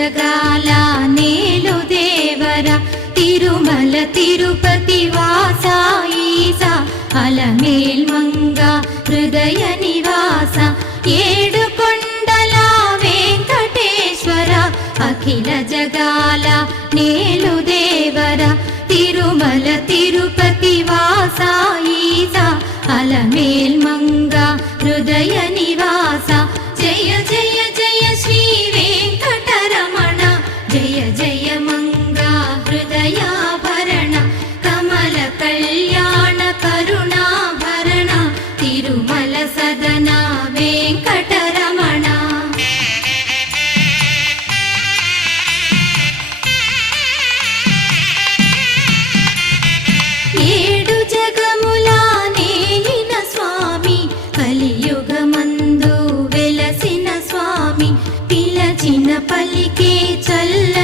జగాల నేలు దేవర తిరుమల తిరుపతి వాస ఈసా అలమేల్ మంగ హృదయ నివాస ఏడు కొండల వెంకటేశ్వర అఖిల జగాల నేలు దేవర తిరుమల తిరుపతి వాస ఈసా అలమేల్ మంగ హృదయ నివాస జయ జయ జయ శ్రీ వెంకటరమణ జయ జయ మంగ హృదయాభరణ కమల కళ్యాణ కరుణాభరణ తిరుమల సదన వెంకటరమణ ఏడు జగముల నేలిన స్వామి కలియుగమందు వెలసిన స్వామి పిలచిన పలికే చల్ల